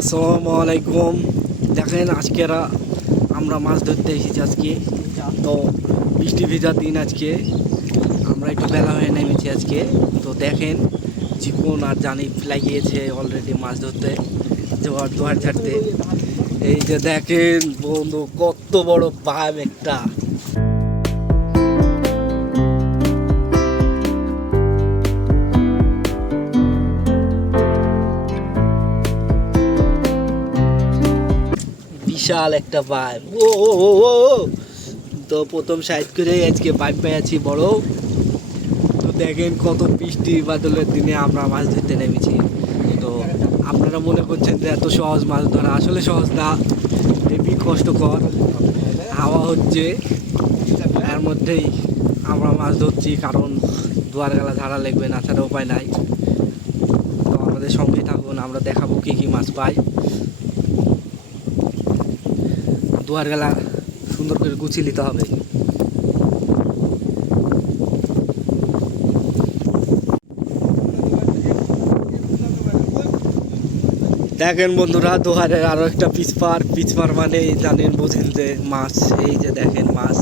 আসসালামু আলাইকুম। দেখেন আজকের আমরা মাছ ধরতে এসেছি আজকে। তো বৃষ্টি ভেজা দিন আজকে। আমরা একটু বেলা হয়ে নেমেছি আজকে। তো দেখেন চিকন আর জানি লাগিয়েছে অলরেডি মাছ ধরতে, জোয়ার জোয়ার ঝাড়তে এই যে দেখেন বন্ধু, কত বড় পাইপ একটা। বিশাল একটা পাইপ ও ও ও ও। তো প্রথম সাইড করে আজকে পাইপ পেয়েছি বড়। তো দেখেন কত বৃষ্টি বাদলের দিনে আমরা মাছ ধরতে নেমেছি। তো আপনারা মনে করছেন যে এত সহজ মাছ ধরা আসলে সহজ না। হেবি কষ্টকর। হাওয়া হচ্ছে। তার মধ্যেই আমরা মাছ ধরছি, কারণ দুয়ার গেলা ঝাড়া লাগবে না, ছাড়া উপায় নাই। তো আমাদের সঙ্গে থাকুন, আমরা দেখাবো কী কী মাছ পাই। দুয়ার গেলা সুন্দর করে গুছিয়ে নিতে হবে দেখেন বন্ধুরা দোহারের আরও একটা পিচপার পিচপার মানে জানেন বোঝেন যে মাছ এই যে দেখেন মাছ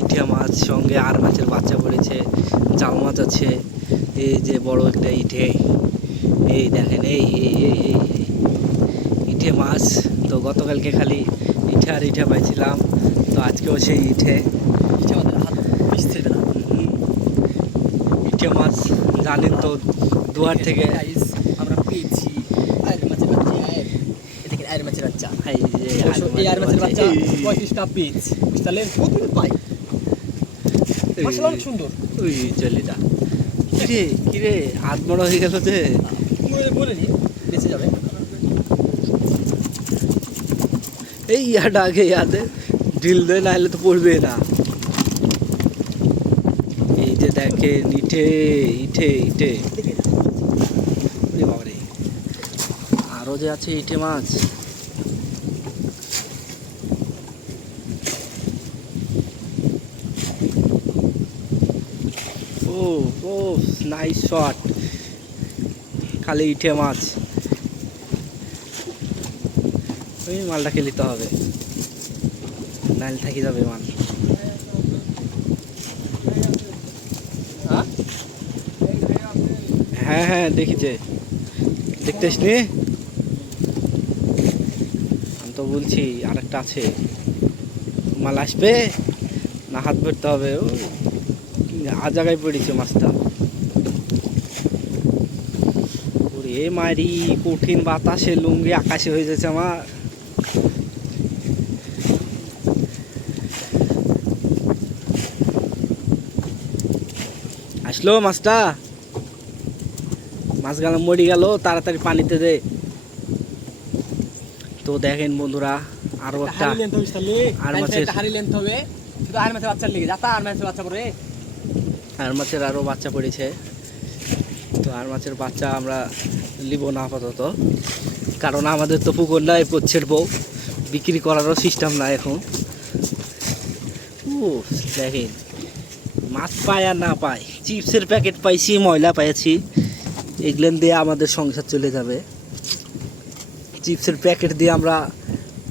ইটিয়া মাছ সঙ্গে আর মাছের বাচ্চা পড়েছে জাল মাছ আছে এই যে বড় একটা ইটে এই দেখেন এই এই এই। ইটে মাছ তো গতকালকে খালি আর ইটে পাইছিলাম। তো আজকেও সেই ইটে হুম। ইটে মাছ জানেন তো দুয়ার থেকে আমরা পেয়েছি। আয়ের মাছের বাচ্চা আয়ের। মাছের বাচ্চা। এই আয়ের মাছের বাচ্চা পঁয়ত্রিশটা তাহলে পাই? অনেক সুন্দর। ওই চলিটা কিরে কিরে হাত বড় হয়ে গেল যে। মনে মনে বেঁচে যাবে এই ইয়াটা আগে ইয়াতে। ঢিল দেয়, নাহলে তো পড়বে না। এই যে দেখেন, ইঠে দেখে ওরে বাবারে। আরও যে আছে ইটে মাছ। ও ও নাইস শট খালি ইটে মাছ। ওই মালটা খেলিতে হবে। নাইল থাকি যাবে মাল। হ্যাঁ হ্যাঁ দেখিছে। দেখতেস নি? আমি তো বলছি আর একটা আছে। মাল আসবে, না হাত ভরতে হবে, ও আর জায়গায় পড়েছে মাছটা। মারি, কঠিন বাতাসে লুঙ্গি আকাশে হয়ে যাচ্ছে আমার। আসলো মাছটা। মাছ গেল মরি গেল তাড়াতাড়ি পানিতে দে। তো দেখেন বন্ধুরা আরও একটা আর আর মাছের- আয়ের মাছের বাচ্চার লেগে যাতা আর মাছের বাচ্চা পরে আর মাছের আরও বাচ্চা পড়েছে। তো আর মাছের বাচ্চা আমরা নিব না আপাতত। কারণ আমাদের তো পুকুর নাই পচ্ছের বউ। বিক্রি করারও সিস্টেম নাই এখন। ও দেখেন। মাছ পায় আর না পায়। চিপসের প্যাকেট পাইছি ময়লা পাইছি। এগুলেন দিয়ে আমাদের সংসার চলে যাবে। চিপসের প্যাকেট দিয়ে আমরা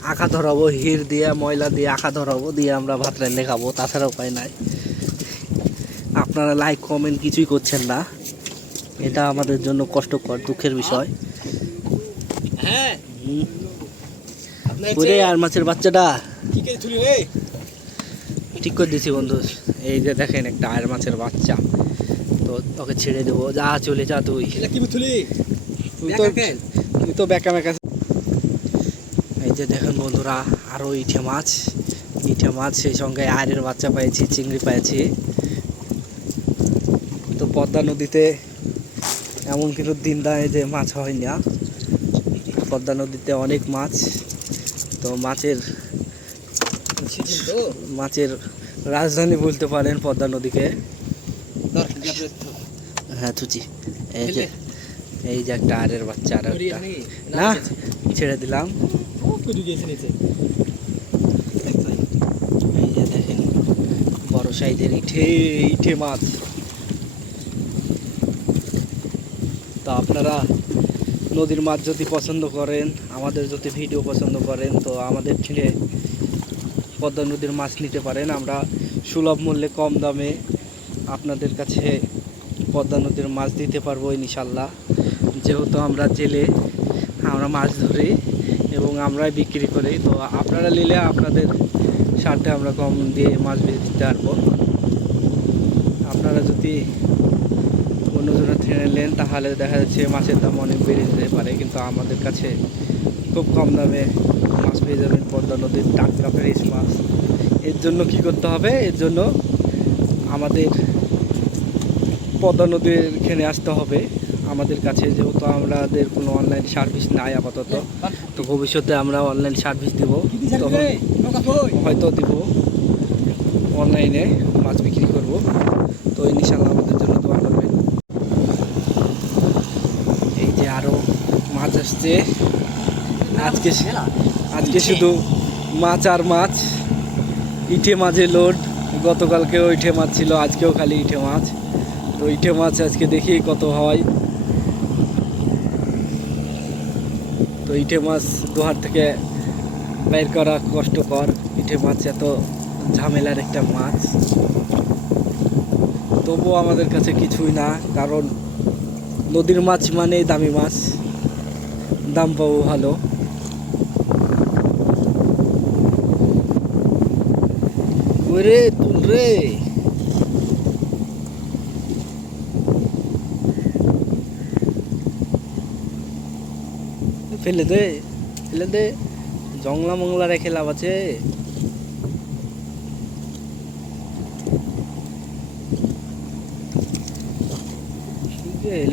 আঁকা ধরাবো হির দিয়ে ময়লা দিয়ে আঁকা ধরাবো দিয়ে আমরা ভাত রান্নে খাব তাছাড়া উপায় নাই। আপনারা লাইক কমেন্ট কিছুই করছেন না। এটা আমাদের জন্য কষ্টকর দুঃখের বিষয়। হ্যাঁ। আর মাছের বাচ্চাটা। ঠিক করে দিছি বন্ধু। এই যে দেখেন একটা আয়ের মাছের বাচ্চা। তো ওকে ছেড়ে দেবো। যা চলে যা তুই। তুই তো তুই তো বেকা বেকা এই যে দেখেন বন্ধুরা আরও ইঠে মাছ। ইঠে মাছ সেই সঙ্গে আয়ের বাচ্চা পেয়েছি চিংড়ি পেয়েছি তো পদ্মা নদীতে এমন কিন্তু দিন দেয় যে মাছ হয় না। পদ্মা নদীতে অনেক মাছ। তো মাছের মাছের রাজধানী বলতে পারেন পদ্মা নদীকে। হ্যাঁ থুচি। এই যে এই যে একটা আরের বাচ্চা আর না, ছেড়ে দিলাম। এই যে দেখেন, বড় সাইজের ইঠে ইঠে মাছ। তো আপনারা নদীর মাছ যদি পছন্দ করেন, আমাদের যদি ভিডিও পছন্দ করেন, তো আমাদের থেকে পদ্মা নদীর মাছ নিতে পারেন। আমরা সুলভ মূল্যে কম দামে আপনাদের কাছে পদ্মা নদীর মাছ দিতে পারব ইনশাল্লাহ। যেহেতু আমরা জেলে আমরা মাছ ধরি এবং আমরাই বিক্রি করি, তো আপনারা নিলে আপনাদের স্বার্থে আমরা কম দিয়ে মাছ বেঁচে দিতে পারব। আপনারা যদি অন্যজনের থেকে নেন, তাহলে দেখা যাচ্ছে মাছের দাম অনেক বেড়ে যেতে পারে, কিন্তু আমাদের কাছে খুব কম দামে মাছ পেয়ে যাবেন পদ্মা নদীর টাটকা ফ্রেশ মাছ। এর জন্য কি করতে হবে? এর জন্য আমাদের পদ্মা নদীর এখানে আসতে হবে। আমাদের কাছে যেহেতু আমাদের কোনো অনলাইন সার্ভিস নাই আপাতত তো ভবিষ্যতে আমরা অনলাইন সার্ভিস দেবো। তখন হয়তো দিব। অনলাইনে মাছ বিক্রি করব। তো ইনশাল্লাহ আমাদের জন্য দোয়া করবেন। এই যে আরও মাছ আসছে। আজকে আজকে শুধু মাছ আর মাছ ইটে মাঝে লোড গতকালকেও ইটে মাছ ছিল আজকেও খালি ইটে মাছ। তো ইটে মাছ আজকে দেখি কত হয়। তো ইটে মাছ দোহার থেকে বের করা কষ্টকর। ইটে মাছ এত ঝামেলার একটা মাছ। তবুও আমাদের কাছে কিছুই না কারণ নদীর মাছ মানেই দামি মাছ। দাম পাবো ভালো। ওরে তুল রে। ফেলে দে ফেলে দে। জংলা মংলা রেখে লাভ আছে।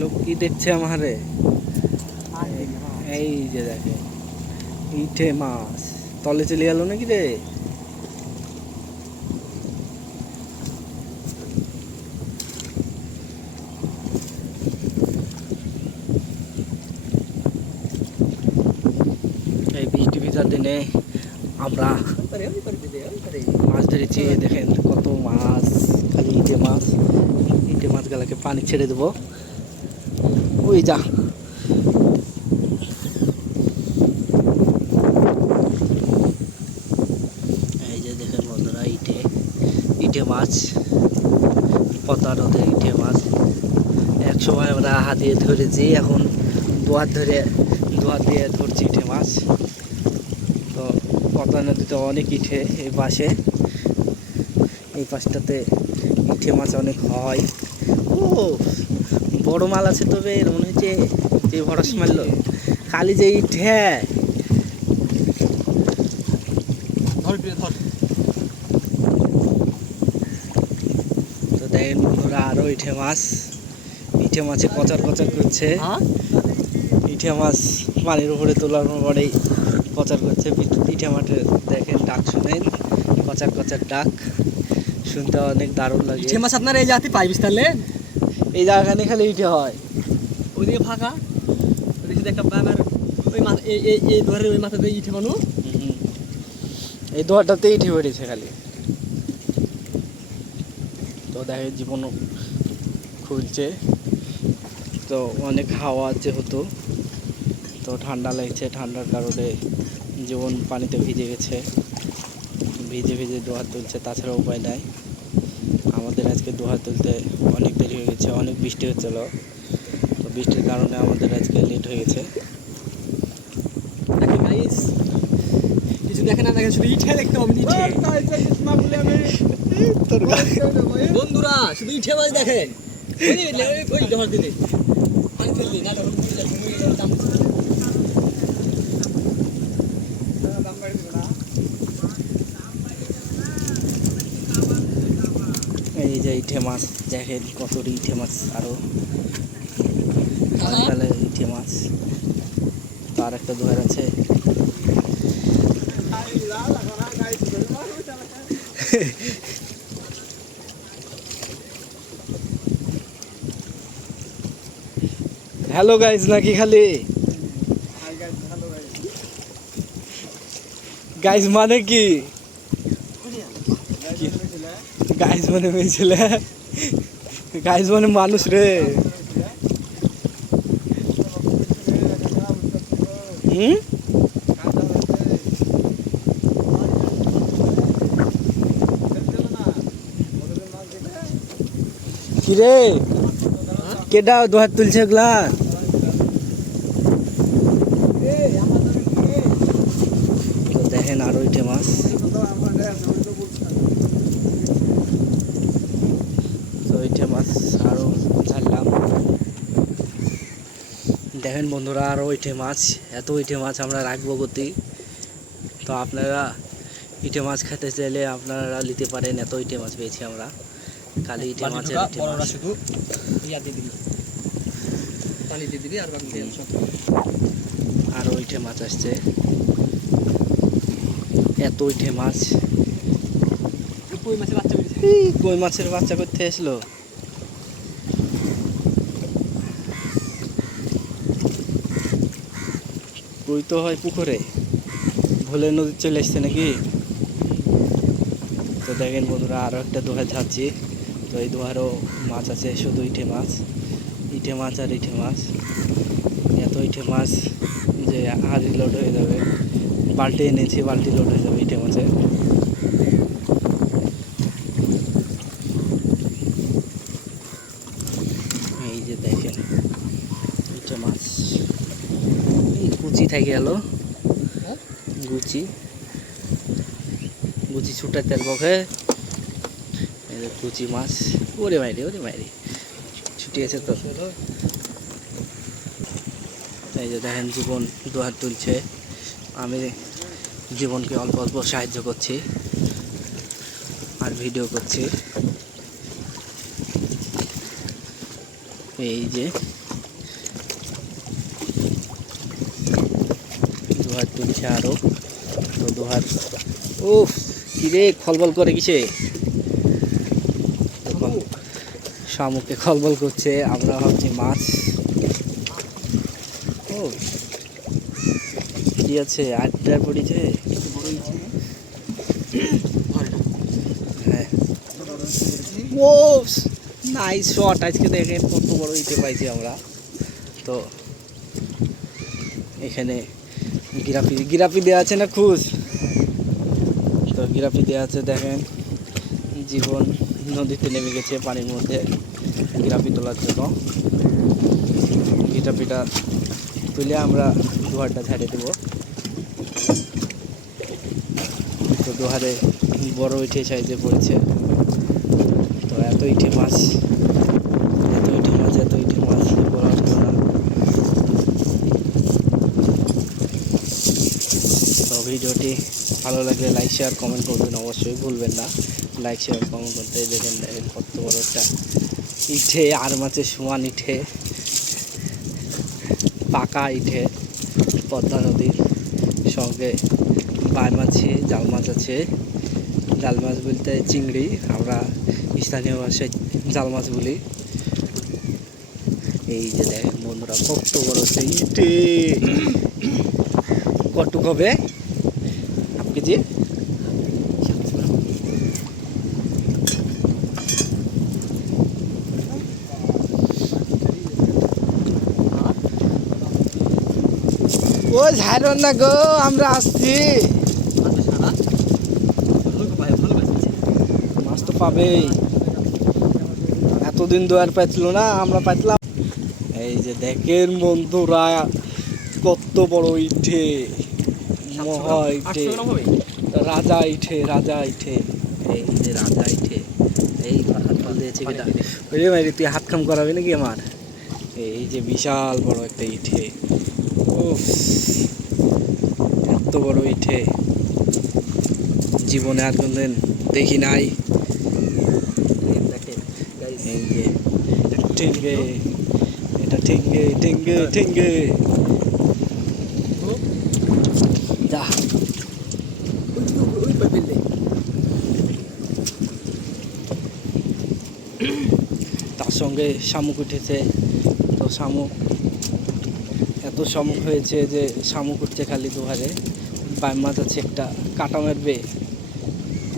লোক কি দেখছে আমারে? এই যে দেখে ইটে মাছ। তলে চলে গেল নাকি রে এই বৃষ্টি ভিজার দিনে আমরা মাছ ধরেছি, দেখেন কত মাছ, খালি ইটে মাছ। ইটে মাছগুলোকে পানি ছেড়ে দেবো। ওই যা। এই যে দেখেন বন্ধুরা, ইটে ইটে মাছ, পদ্মা নদে ইটে মাছ। এক সময় আমরা হাত দিয়ে ধরেছি, এখন দুয়ার ধরে, দুয়ার দিয়ে ধরছি ইটে মাছ। পদ্মা নদীতে অনেক ইটে এই পাশে। এই পাশটাতে ইটে মাছ অনেক হয়। ও বড় মাল আছে তবে মনে হচ্ছে যে ভরস মারলো। খালি যে ইট হ্যাঁ। তো দেখেন বন্ধুরা আরও ইটে মাছ। ইটে মাছে কচার কচার করছে। ইটে মাছ পানির উপরে তোলার পরেই কচার করছে ইটে মাঠে দেখেন ডাক শুনেন। কচার কচার ডাক। শুনতে অনেক দারুণ লাগে। ইটে মাছ আপনার এই জাতি পাইবিস তাহলে? এই জায়গাখানে খালি ইটে হয়। ওইদিকে ফাঁকা? ওইদিকে একটা ব্যানার ওই মাছ এই এই ধরে ওই মাথাতে ইটে হুম। এই দোয়াটাতেই ইটে বেড়েছে খালি। তো দেখে জীবন খুলছে। তো অনেক হাওয়া যেহেতু তো ঠান্ডা লাগছে ঠান্ডার কারণে। জীবন পানিতে ভিজে গেছে ভিজে ভিজে দোয়া তুলছে তাছাড়া উপায় নাই আমাদের আজকে দোয়া তুলতে অনেক দেরি হয়ে গেছে অনেক বৃষ্টি হচ্ছিল তো বৃষ্টির কারণে আমাদের আজকে লেট হয়ে গেছে দেখেন কিছু দেখেন না দেখেন শুধু ইটে দেখতে হবে ইটে বন্ধুরা শুধু ইটে মাছ দেখেন ওই যে, ওই ওই জমার দিলে পানি ফেললি না তখন বুঝে যাবে, বুঝে যাবে, দাম দিচ্ছে। এই যে ইঠে মাছ, দেখেন কত ইঠে মাছ আরও। হ্যাঁ। ইঠে মাছ। তার একটা দোয়ার আছে। হ্যালো গাইজ নাকি খালি? গাইজ মানে কি? গাইজ মানে মেয়েছিলে গাইজ মানে মানুষ রে হুম কিরে কেডা দোহাত তুলছে এগুলা তো দেখেন আরও ইটে মাছ তো ইটে মাছ আরও ছাড়লাম দেখেন বন্ধুরা আরও ইটে মাছ এত ইটে মাছ আমরা রাখব গতি তো আপনারা ইটে মাছ খেতে চাইলে আপনারা নিতে পারেন এত ইটে মাছ পেয়েছি আমরা। কালি ইটে মাছ। শুধু ইয়া দিয়ে দিবি। পানি দিয়ে দিবি আর বাকি দিয়ে ইটে মাছ আসছে। এত ইটে মাছ। কই মাছের বাচ্চা কই মাছের বাচ্চা করতে আসলো কই তো হয় পুকুরে। ভোলে নদী চলে এসছে নাকি? তো দেখেন বন্ধুরা আরও একটা দোহায় যাচ্ছি তো এই দোহারও মাছ আছে, শুধু ইটে মাছ। ইটে মাছ আর ইটে মাছ। এত ইটে মাছ যে আরই লোড হয়ে যাবে। বালতি এনেছি, বালতি লোড হয়ে যাবে ইটে মাছের এই যে দেখেন ইটা মাছ এই কুচি থাকে গেল। হ্যাঁ? গুচি। গুচি বকে এই যে কুচি মাছ। ওরে বাইরে ওরে বাইরে ছুটিয়েছে তো। এই যে দেখেন জীবন দুহাত তুলছে। আমি জীবনকে অল্প অল্প সাহায্য করছি। আর ভিডিও করছি। এই যে দুহাত তুলছে আরও। তো দুহাত ও কিরে খলবল করে কিসে? শামুকে খলবল করছে, আমরা ভাবছি মাছ। ও, কি আছে আটটা পড়েছে? হ্যাঁ। নাইস শট আজকে দেখেন কত বড় ইটে পাইছি আমরা। তো, এখানে গিরাপি গিরাপি দেওয়া আছে না খুশ তো গিরাপি দেওয়া আছে, দেখেন। জীবন নদীতে নেমে গেছে পানির মধ্যে। গিরাপি তোলার জন্য। গিরাপিটা তুলে আমরা দুহারটা ঝাড়ে দেবো। তো দুহারে বড় ইটে সাইজে পড়েছে। তো এত ইটে মাছ এত ইটে মাছ এত ইটে মাছ বলার জন্য না তো ভিডিওটি ভালো লাগলে লাইক শেয়ার কমেন্ট করবেন। অবশ্যই ভুলবেন না। লাইক শেয়ার কমেন্ট করতে দেখেন দেখেন কত বড় একটা ইটে, আর মাছের সমান ইঠে পাকা ইটে, পদ্মা নদীর সঙ্গে বাই মাছে জাল মাছ আছে। জাল মাছ বলতে চিংড়ি, আমরা স্থানীয় ভাষায় জাল মাছ বলি। এই যে দেখেন বন্ধুরা কত বড় সেই ইটে। কটুক হবে। কেজি ও ঝাড়ন না গো, আমরা আসছি। মাছ তো পাবেই। এতদিন দোয়ার পাইছিল না, আমরা পাইছিলাম। এই যে দেখেন বন্ধুরা, কত বড় ইটে। মহা রাজা ইঠে রাজা ইঠে। এই যে রাজা ইঠে এই হাত ফল দিয়েছে কেটা ওই রে মাইরি তুই হাত কাম করাবি নাকি আমার? এই যে বিশাল বড় একটা ইঠে। উফ এত বড় ইঠে। জীবনে আর কোনদিন দেখি নাই। যে ঠেঙ্গে এটা ঠেঙ্গে ঠেঙ্গে ঠেঙ্গে যা ওই পাই ফেললে তার সঙ্গে শামুক উঠেছে। তো শামুক এত শামুক হয়েছে যে শামুক উঠছে খালি দুহারে। বাই মাছ আছে একটা কাটা মারবে।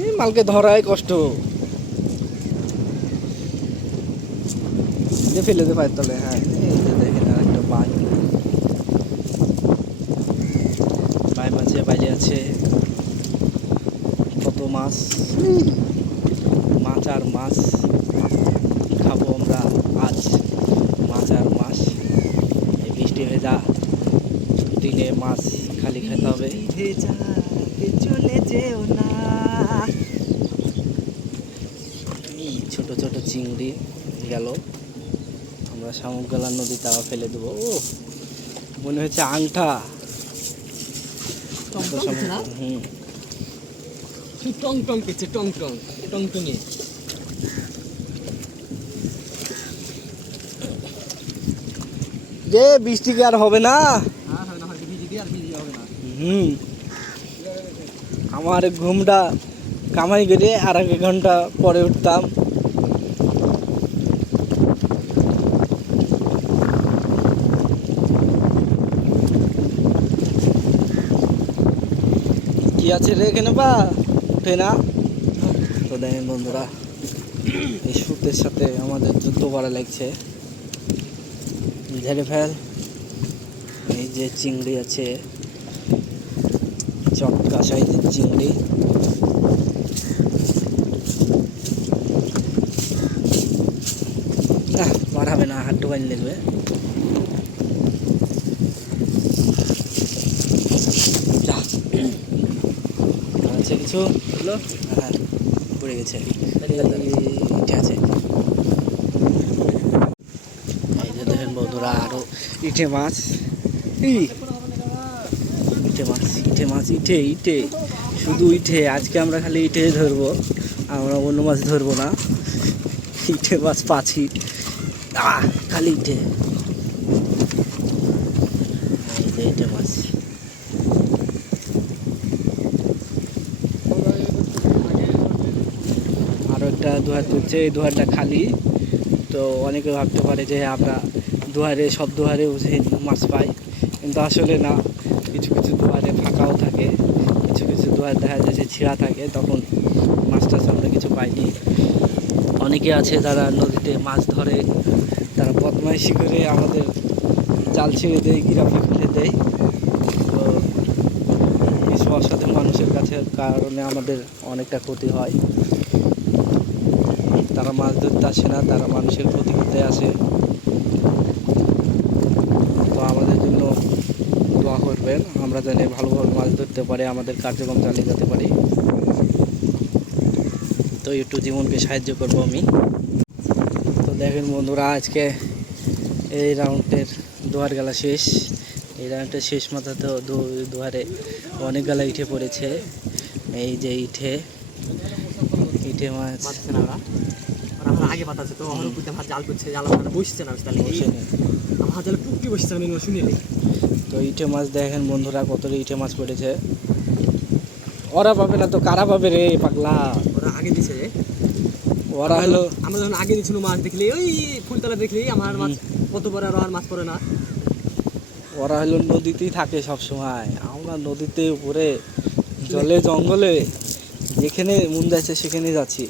এই মালকে ধরাই কষ্ট। যে ফেলে দে পায়ের তলে হ্যাঁ। এই যে একটা বাই আছে। কত মাছ? মাছ আর মাছ কি খাব আমরা আজ মাছ আর মাছ এই বৃষ্টি ভেজা দিনে মাছ খালি খেতে হবে। চলে যেও না। এই ছোট ছোট চিংড়ি গেল। আমরা শামুকগালা নদীতে আবার ফেলে দেবো। ও মনে হচ্ছে আংটা টং টং হুম। টং টং টং টং টং টঙে। যে বৃষ্টি কি আর হবে না হ্যাঁ হয় না হয়তো ভিজে দিয়ে আর ভিজে হবে না হুম। আমার ঘুমটা কামাই করে আর এক ঘণ্টা পরে উঠতাম। কি আছে রে এখানে বা? উঠে না? তো দেখেন বন্ধুরা, এই সুতের সাথে আমাদের যুদ্ধ করা লাগছে। ঝেড়ে ফেল। এই যে চিংড়ি আছে চটকা সাইজের চিংড়ি বাড়াবে না হাড্ডু বাইন লাগবে আছে কিছু হলো? হ্যাঁ পড়ে গেছে। ইটে আছে। এই যে দেখেন বন্ধুরা আরও ইটে মাছ। মাছ, ইটে ইটে। শুধু ইটে, আজকে আমরা খালি ইটে ধরবো। আমরা অন্য মাছ ধরবো না। ইটে মাছ পাছি খালি ইটে। ইটে মাছ। একটা দুহার তুলছে, এই দুহারটা খালি। তো অনেকে ভাবতে পারে যে আমরা দুহারে, সব উঠে মাছ পাই। কিন্তু আসলে না, কিছু কিছু দুয়ারে থাকে, কিছু কিছু দুয়ার দেখা যায় যে ছিঁড়া থাকে, তখন মাছ টাছ আমরা কিছু পাইনি অনেকে আছে যারা নদীতে মাছ ধরে, তারা বদমাইশি করে আমাদের জাল ছিঁড়ে দেয় গিরাপি খুলে দেয়। তো কিছু অসাধু মানুষের কাছে কারণে আমাদের অনেকটা ক্ষতি হয়। তারা মাছ ধরতে আসে না, তারা মানুষের ক্ষতি করতে আসে। তো আমাদের জন্য দোয়া করবেন। আমরা যেন ভালোভাবে মাছ ধরতে পারি আমাদের কার্যক্রম চালিয়ে যেতে পারি। তো একটু জীবনকে সাহায্য করব আমি। তো দেখেন বন্ধুরা আজকে এই রাউন্ডের দুয়ার গেলা শেষ। এই রাউন্ডের শেষ মাথা তো দুয়ারে অনেক গেলা ইঠে পড়েছে। এই যে ইঠে ইঠে মাছ। আগে পাতাছে তো আমার জাল করছে জাল বসছে না তাহলে। আমার জালে পুকি বসছে আমি শুনিনি। ইটে মাছ দেখেন বন্ধুরা কত ইটে মাছ পড়েছে। ওরা পাবে না তো কারা পাবে রে পাগলা? ওরা আগে দিছে রে। ওরা হলো আমরা যখন আগে দিছিল মাছ দেখলি ওই ফুলতলা দেখলি আমার মাছ কত বড় আর মাছ পড়ে না। ওরা হলো নদীতেই থাকে সব সময় আমরা নদীতে উপরে জলে জঙ্গলে যেখানে মন যাচ্ছে সেখানে যাচ্ছি।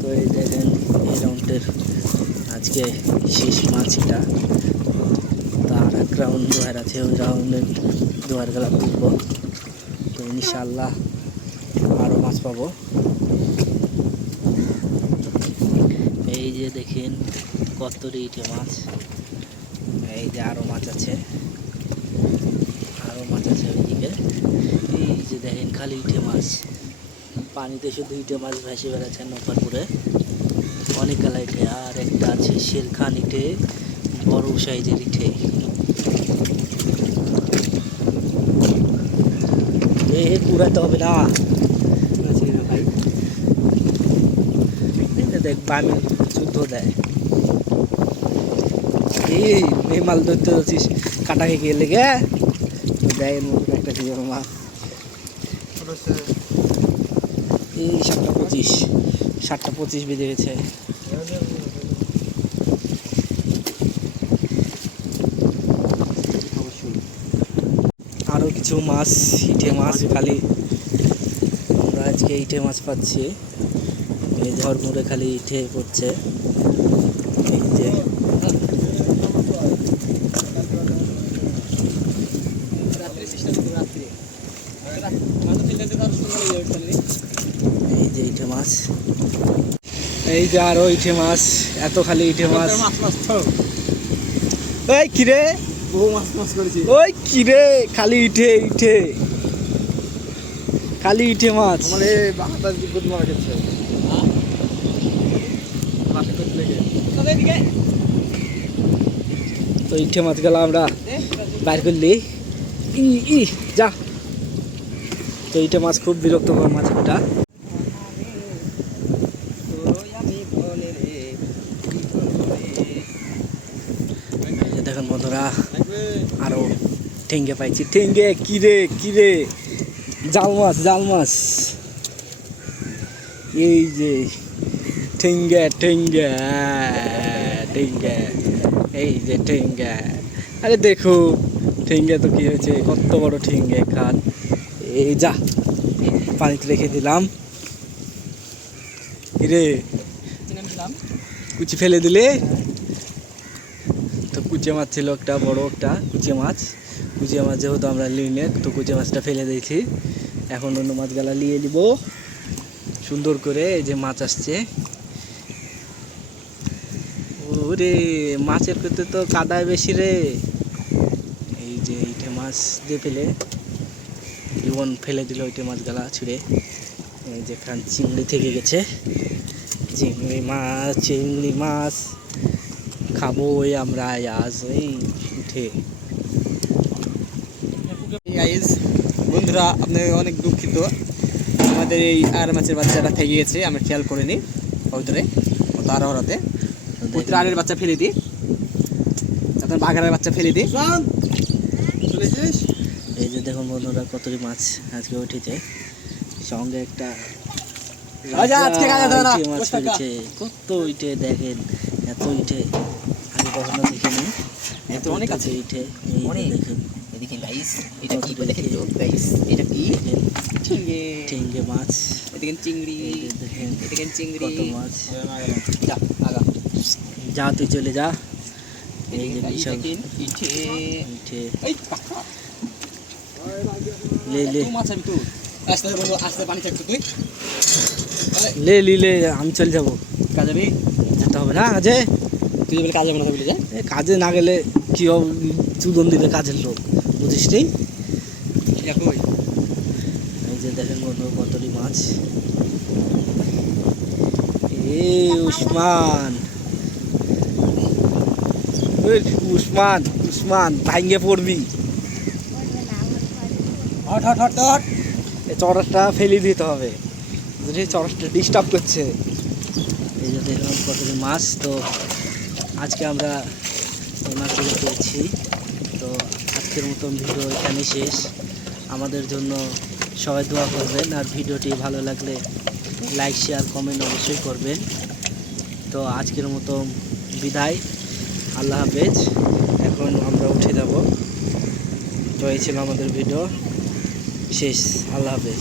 তো এই দেখেন এই রাউন্ডের আজকে শেষ মাছ এটা তার এক রাউন্ড দুয়ার আছে ওই রাউন্ডের গেলা তুলবো তো ইনশাল্লাহ আরও মাছ পাবো। এই যে দেখেন কত ইটে মাছ। এই যে আরও মাছ আছে। আরও মাছ আছে ওইদিকে। এই যে দেখেন খালি ইটে মাছ। পানিতে শুধু ইটে মাছ ভেসে বেড়াচ্ছে নৌকার পুরে অনেক গালা ইটে আর একটা আছে শেরখান ইটে, বড় সাইজের ইটে। এ কুড়াতে হবে না। ভাই। এই দেখ, বামি যুদ্ধ দেয়। এই এই মাল ধরতে যাচ্ছিস কাটাকে গিয়ে লেগে দেয় এর মধ্যে একটা দিয়ে মাছ এই, সাতটা পঁচিশ। সাতটা পঁচিশ বেজে গেছে আরও কিছু মাছ, ইটে মাছ খালি। আমরা আজকে ইটে মাছ পাচ্ছি। এই ঝড়মুড়ে খালি ইটে পড়ছে। এই যে। এই যে মাছ। এই যে আরও ইটে মাছ, এত খালি ইটে মাছ। ওই কিরে? বহু মাছ মাছ করেছি। ওই কিরে খালি ইটে ইটে। খালি ইটে মাছ। আমার এই বাহাটা গুড মারা গেছে। তো ইটে মাছ গেল আমরা। বাইর করলি? ই ই যা। তো ইটে মাছ খুব বিরক্তকর মাছ এটা এই যে দেখেন বন্ধুরা আরও ঠেঙ্গে পাইছি। ঠেঙ্গে কিরে কিরে জাল মাছ জাল মাছ এই যে, ঠেঙ্গে ঠেঙ্গে ঠেঙ্গে, এই যে ঠেঙ্গে। আরে দেখো, ঠেঙ্গে তো কি হয়েছে? কত বড় ঠেঙ্গে খান এই যা, পানিতে রেখে দিলাম। কিরে কুচি ফেলে দিলে? তো কুচে মাছ ছিল একটা, বড় একটা কুচে মাছ। কুচে মাছ যেহেতু আমরা লিনে তো কুচে মাছটা ফেলে দিয়েছি। এখন অন্য মাছগুলা নিয়ে নিব। সুন্দর করে এই যে মাছ আসছে। ওরে, মাছের ক্ষেত্রে তো কাদায় বেশি রে। এই যে ইটে মাছ দিয়ে ফেলে। জীবন ফেলে দিল ইটে মাছগুলা ছুঁড়ে। এই যে খান চিংড়ি থেকে গেছে। চিংড়ি মাছ চিংড়ি মাছ। খাব ওই আমরা আজ, এই উঠে গাইজ বন্ধুরা আপনি অনেক দুঃখিত। আমাদের এই আর মাছের বাচ্চাটা থেকে গেছে আমরা খেয়াল করিনি ওইতরে তার হরাতে পুত্র আরের বাচ্চা ফেলে দিই আপনার বাঘারের বাচ্চা ফেলে দিই এই যে দেখুন বন্ধুরা কতটি মাছ আজকে উঠেছে। সঙ্গে একটা মাছ ফেলেছে কত ইটে দেখেন এত ইটে। আমি কখনো দেখিনি। এত অনেক আছে। ইটে অনেক। দেখেন। গাইস এটা কি বলে দেখেন গাইস এটা কি? দেখেন ঠেঙ্গে ঠেঙ্গে মাছ চিংড়ি। দেখেন চিংড়ি। কত মাছ। যা আগা। যা তুই চলে যা। এই যে বিশাল পিঠে ইটে লে লে। মাছ আমি তুই আস্তে বন্ধু আস্তে পানি থাকতো তুই। লে লি লে আমি চলে যাব। কাজ যাবি যেতে হবে না কাজে? তুই বলে কাজ কাজে না গেলে কি হবে চুদন দিলে কাজের লোক। বুঝিস নি? এটা এই যে দেখেন বন্ধু কতটি মাছ। এ উসমান। উসমান উসমান ভাঙ্গে পড়বি। হট হট হট হট এই চড়াটা ফেলে দিতে হবে। বুঝলি? চড়াটা ডিস্টার্ব করছে। এই যে দেখলাম কতটি মাছ তো আজকে আমরা এই মাছগুলো পেয়েছি। তো আজকের মতন ভিডিও এখানে শেষ। আমাদের জন্য সবাই দোয়া করবেন, আর ভিডিওটি ভালো লাগলে লাইক শেয়ার কমেন্ট অবশ্যই করবেন। তো আজকের মতো বিদায়। আল্লাহ হাফেজ। এখন আমরা উঠে যাব। তো এই ছিল আমাদের ভিডিও। শেষ। আল্লাহ হাফেজ।